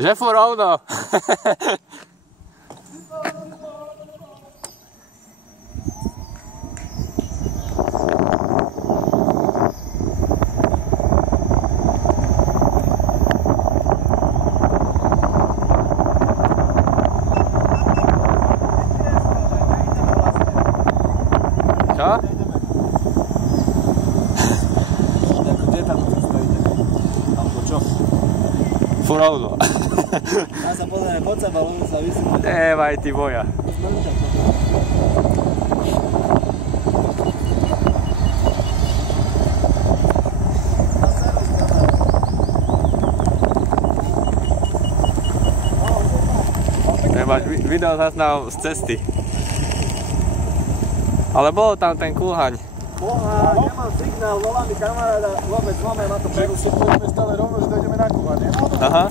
Že furt rovno. Čo? Kde tam stojíte? Alebo čo? Furt rovno. Ja sa pozrieme pod seba, lebo sa vysúť. Nevaj ty boja. Nemáš video zaznám z cesty. Ale bol tam ten kulhaň. Nemám signál, volá mi kamaráda, vôbec máme na to prerušiť. Poďme stále rovno, že dojdeme na Kuba, nie? Aha.